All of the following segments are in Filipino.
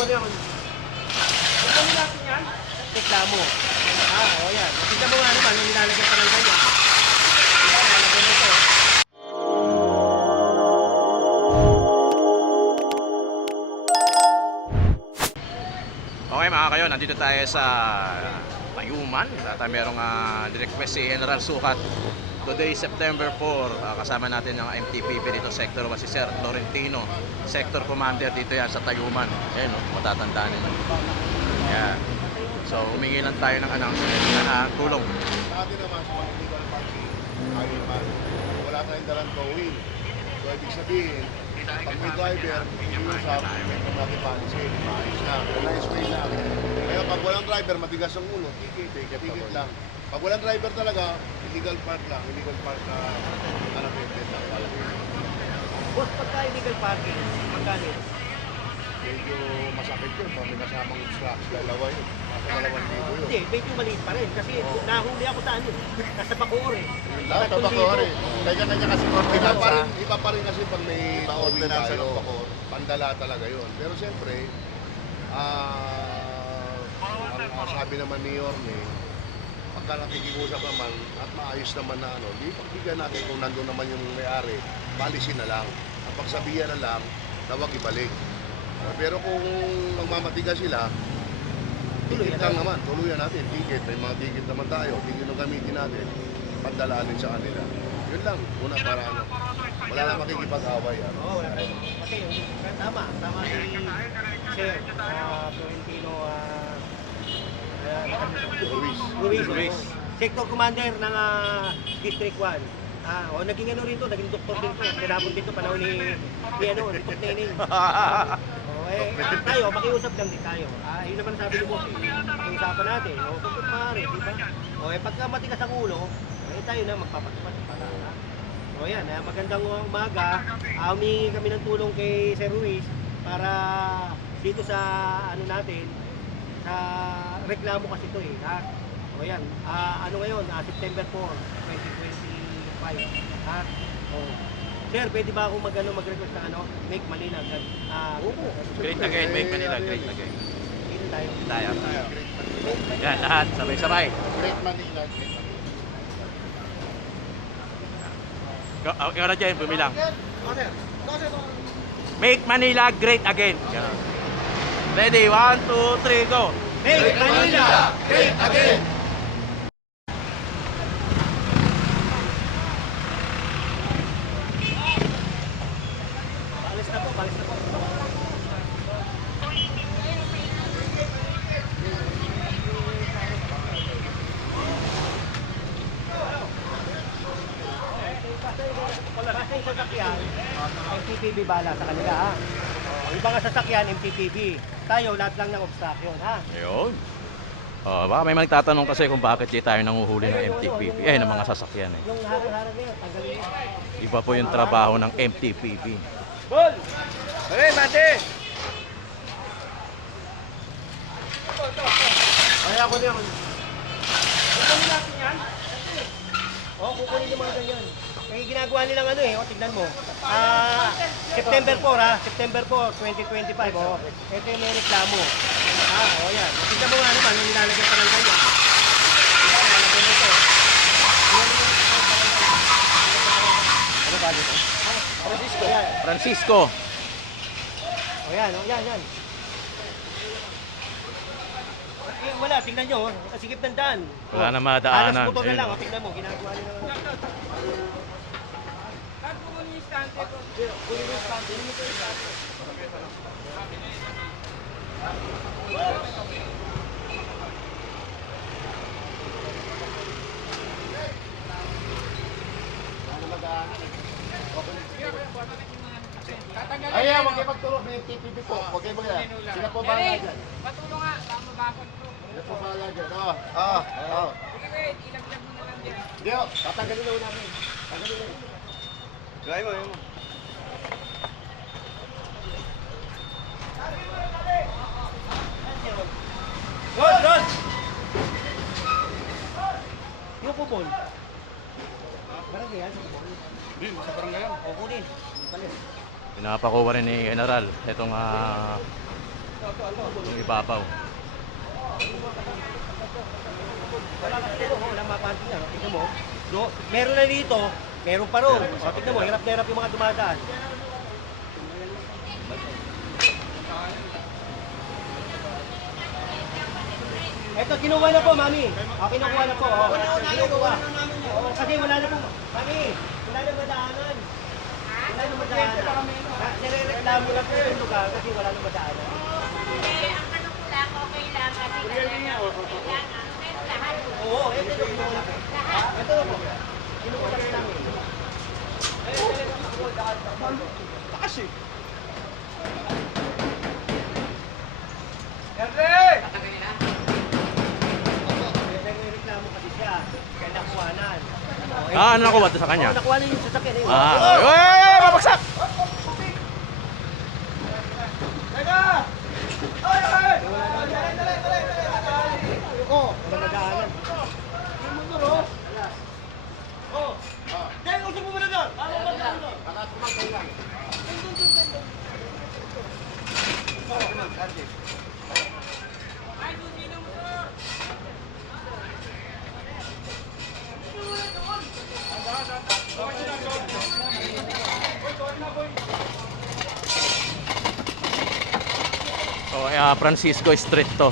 ako na yun. Ano natin yan? Reklamo. Ah, o yan. Tignan mo nga naman, yung nilalagay pa ng ganyan. Okay mga kayo, nandito tayo sa Tayuman. At uh, merong uh, request si General Sukat. Today, September 4, ah, kasama natin ng MTPP dito, Sector 1, si Sir Florentino. Sector Commander dito yan sa Tayuman. Ayan, oh, matatandaan nyo. Yan. So, humingi lang tayo ng announcement na uh, tulong. Sa atin naman sa mga illegal parking, ayaw man, wala tayong dalang towing. So, ibig sabihin, pag may driver, iusap, kung natin palisin, maayos na, nice way lang. Kaya pag walang driver, matigas ang ulo, ticket, ticket, ticket lang. Pag walang driver talaga, illegal park lang, illegal park na unattended lang. Walang Boss, pagka illegal parking, magkano yun? Medyo masakit yun, pag may kasamang trucks, dalawa yun. Nasa dalawang libo yun. Hindi, medyo maliit pa rin. Kasi nahuli ako sa ano, nasa Bacoor eh. Lahat Tatlong tabako libo. rin. Kanya-kanya kasi ah. iba pa rin, iba pa rin kasi pag may towing ordinansa tayo, ng Bacoor. pandala talaga yun. Pero siyempre, ah, ang, ang sabi naman ni Yorme, pagka nakikiusap naman at maayos naman na ano, di pagbigyan natin kung nandun naman yung may-ari, palisin na lang. Ang pagsabihan na lang, na huwag ibalik. Ah, pero kung nagmamatigas sila, na lang naman, tuluyan natin, ticket, may mga ticket naman tayo, ticket yung gamitin natin, pandalaan sa kanila. Yun lang, una para ano, wala na makikipag-away. Ano. Oo, wala tayo. Kasi tama, tama si Sir ah, ah, Luis. Luis. Luis. Sector Commander ng ah, District 1. Ah, o naging ano rin to, naging doktor din to. Tinapon din to panahon ni, ni ano, ni Tok Neneng. O, eh, ah, tayo, makiusap lang din tayo. Ah, yun naman sabi ni Boss, eh, usapan natin. O, kung maaari, di ba? O, eh, pagka matigas ang ulo, eh, tayo na magpapatupad para. ah. O, yan, ah, magandang umaga. Ah, humingi kami ng tulong kay Sir Ruiz para dito sa ano natin, sa reklamo kasi to eh. Ha? O yan, ah, ano ngayon, ah, September 4, 2025. Ha? O, Sir, pwede ba ako mag, ano, mag-request ng ano, Make Manila? Ah, Great again, make Manila, great again. dito tayo. Tayo. Yan, lahat, sabay-sabay. Great Manila. Great Manila. Ikaw na dyan, bumilang. Make Manila great again. Ganun. Ready, one, two, three, go. Make Manila! Great again! Kasi sasakyan, MTPB bala sa kanila ha. O, Yung mga sasakyan, MTPB. Tayo, lahat lang ng obstruction ha. Ayun. Oh, baka may magtatanong kasi kung bakit di tayo nanguhuli ng MTPP. Eh, ng mga sasakyan eh. Yung harang-harang yun, tanggalin mo. Iba po yung trabaho ng MTPP. Bol! Hey, mate! Ay, ako na yun. Kukunin natin yan. Oo, kukunin yung mga ganyan. Yung ginagawa nilang ano eh, o tignan mo. Ah, September 4 ha, September 4, 2025. Oh. Ito yung may reklamo. Ah, oh yan. Tignan mo nga naman, yung nilalagay pa ng ganyan. Diba, nilalagay mo ito. Ano ba dito? Francisco. Francisco. O yan, o yan, yan. Eh, wala, tingnan nyo, oh. Kasigip ng daan. Wala na madaanan. Alas motor na lang, oh. oh. tingnan mo, ginagawa nila. Ayan, huwag kayo magtulog ng TPP po. Huwag kayo magkaya. Sila po bahala dyan. Patulong nga, tama ba ako po? Sila po bahala dyan. Oo, oo, oo. Sige, wait, ilaglag mo na lang dyan. Hindi, oh, tatanggalin na namin. Tanggalin na. Gaya mo, gaya mo. Rod, Rod! Yung kupon. Barangay yan, sa kupon. Hindi, sa barangay yan. O, kunin. Pinapakuha rin ni General itong ah, Yung ibabaw. Wala kasi dito, oh, wala mapansin yan. Tignan mo. Do, meron na dito, meron pa ron. O, tignan mo, hirap na hirap yung mga dumadaan. Ito, kinuha na po, mami. O, kinukuha na po. O, kinukuha. O, kasi wala na po. Mami, wala na madaanan. Wala na madaanan. Nire-reklamo lang po yung lugar kasi wala na madaanan. Eh, ang ano ko talaga kailangan. Pero lahat. Oo, ito yung kinuha na po. Ito na po. Kinuha na po namin. Nagreklamo kasi siya. Kaya nakuhanan. Eh, Ah, ano nakuha sa kanya? Oo, nakuha na yung sasakyan. eh. Ah, Oo. okay. Uy! Babagsak! Oo, wala madaanan. Yung motor, oh. Oh. Dahil usap mo muna doon. Ano ba doon? So, uh, Francisco Street to.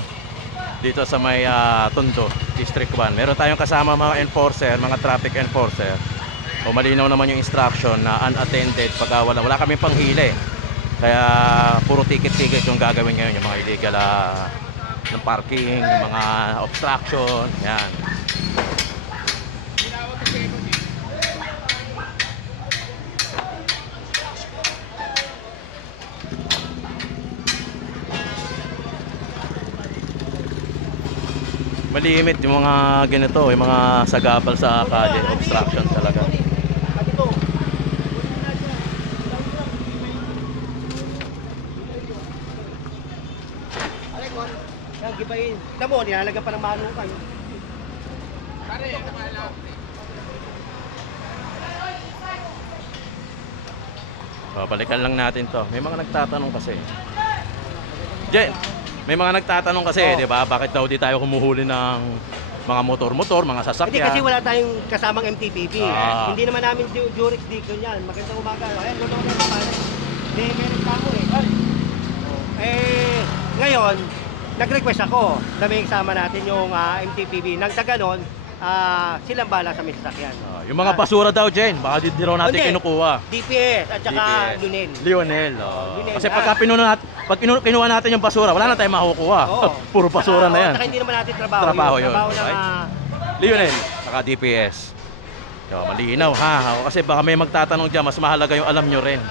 Dito sa may ah, Tondo, District 1. Meron tayong kasama mga enforcer, mga traffic enforcer. O malinaw naman yung instruction na unattended pag ah, wala, wala kami panghili. Kaya puro ticket-ticket yung gagawin ngayon, yung mga illegal ah, ng parking, mga obstruction, yan. Malimit yung mga ganito, yung mga sagabal sa kalye, obstruction talaga. At ito. Yan, gibayin. Tignan mo, nilalagyan pa ng manukan. Pare, nakala. Babalikan lang natin to. May mga nagtatanong kasi. Jen, may mga nagtatanong kasi, Oh. di ba? Bakit daw di tayo humuhuli ng mga motor-motor, mga Hindi sasakyan? kasi wala tayong kasamang MTPP. Ah. Hindi naman namin ju- jurisdiction yan. Magandang umaga. Ayan, lolo na naman. Hindi, meron ka mo eh. Eh, ngayon, nag-request ako na may kasama natin yung ah, MTPP. Nang sa ganon, ah, silang bala sa may sasakyan. Ah, yung mga basura daw, Jen, baka di, di raw natin Hindi. kinukuha. DPS at saka DPS. Lunel. Lionel. oh. Lionel, Kasi ah. pagka pinuno nat, pag kinu- kinuha natin yung basura, wala na tayong makukuha. Oo. Puro basura Saka- na yan. Saka hindi naman natin trabaho, Trabaho yun. Trabaho ng Right. ah, Lionel, saka DPS. Yo, malinaw ha. Kasi baka may magtatanong dyan, mas mahalaga yung alam nyo rin.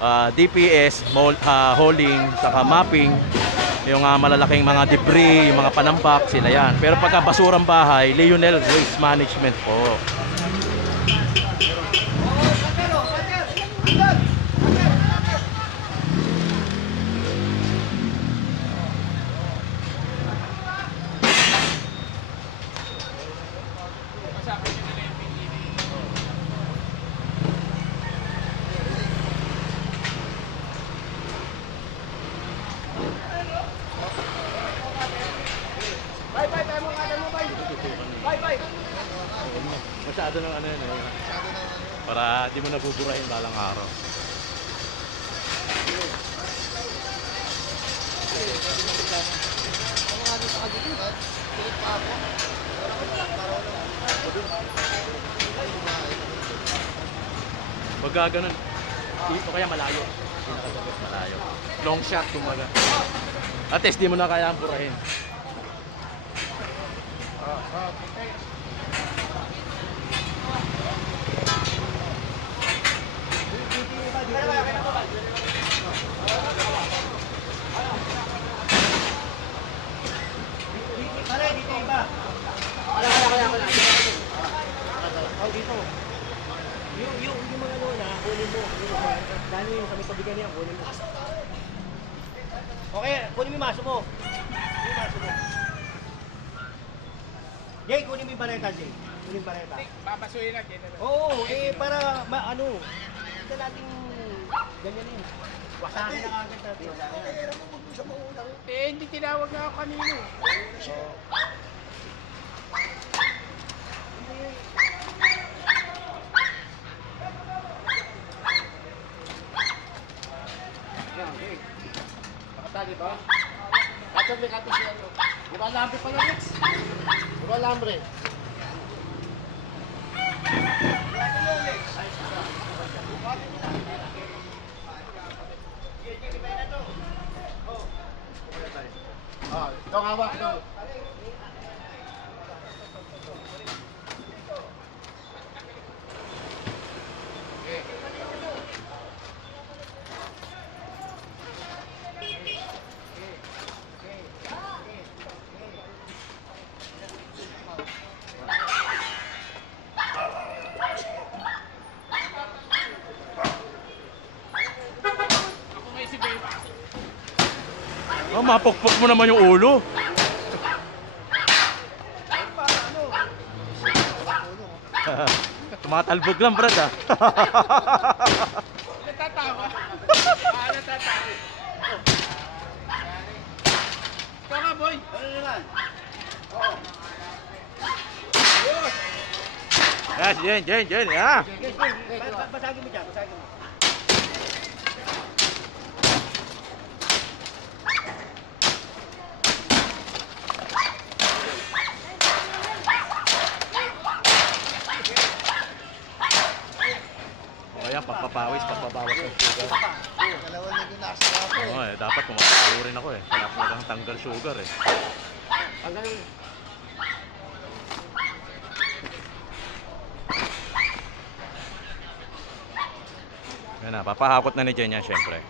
Ah, DPS, mol, ah, hauling, saka mapping, yung ah, malalaking mga debris, yung mga panambak, sila yan. Pero pagka basurang bahay, Lionel Waste Management po. Cuidado! Masyado ng ano yun eh. Para di mo nabuburahin balang araw. Pag ganun, dito kaya malayo. Malayo. Long shot kumbaga. At least di mo na kaya ang burahin. Pare, dito iba. Okay, kunin mo yung maso mo. Kunin yung maso mo. Jay, kunin mo yung bareta, Jay. Kunin yung bareta. Babasuhin natin. ano. Oo, eh, para, ma, ano, na natin ganyan yun. Wasakin na agad natin. Eh, hindi tinawag nga ako kanino. eh. Nakatali ba? Kato may kato siya. ano. Lumalambre pala, Rex. Lumalambre. Ah, ito nga ba? Ito. Ako may si Babe. Oh, mapukpok mo naman yung ulo. Tumatalbog lang, brad ah. Natatawa. ah, natatawa. Ikaw nga, boy. Ano naman? Yeah. Yes, yes. Ba- ba- Basagin mo dyan, basagin mo. Pagpapawis, pagpabawas ng sugar. Dalawa na yung nasa ako. Oo eh, dapat pumatalo rin ako eh. Kaya talagang tanggal sugar eh. Ang ganun. Yan na, papahakot na ni Jen yan syempre.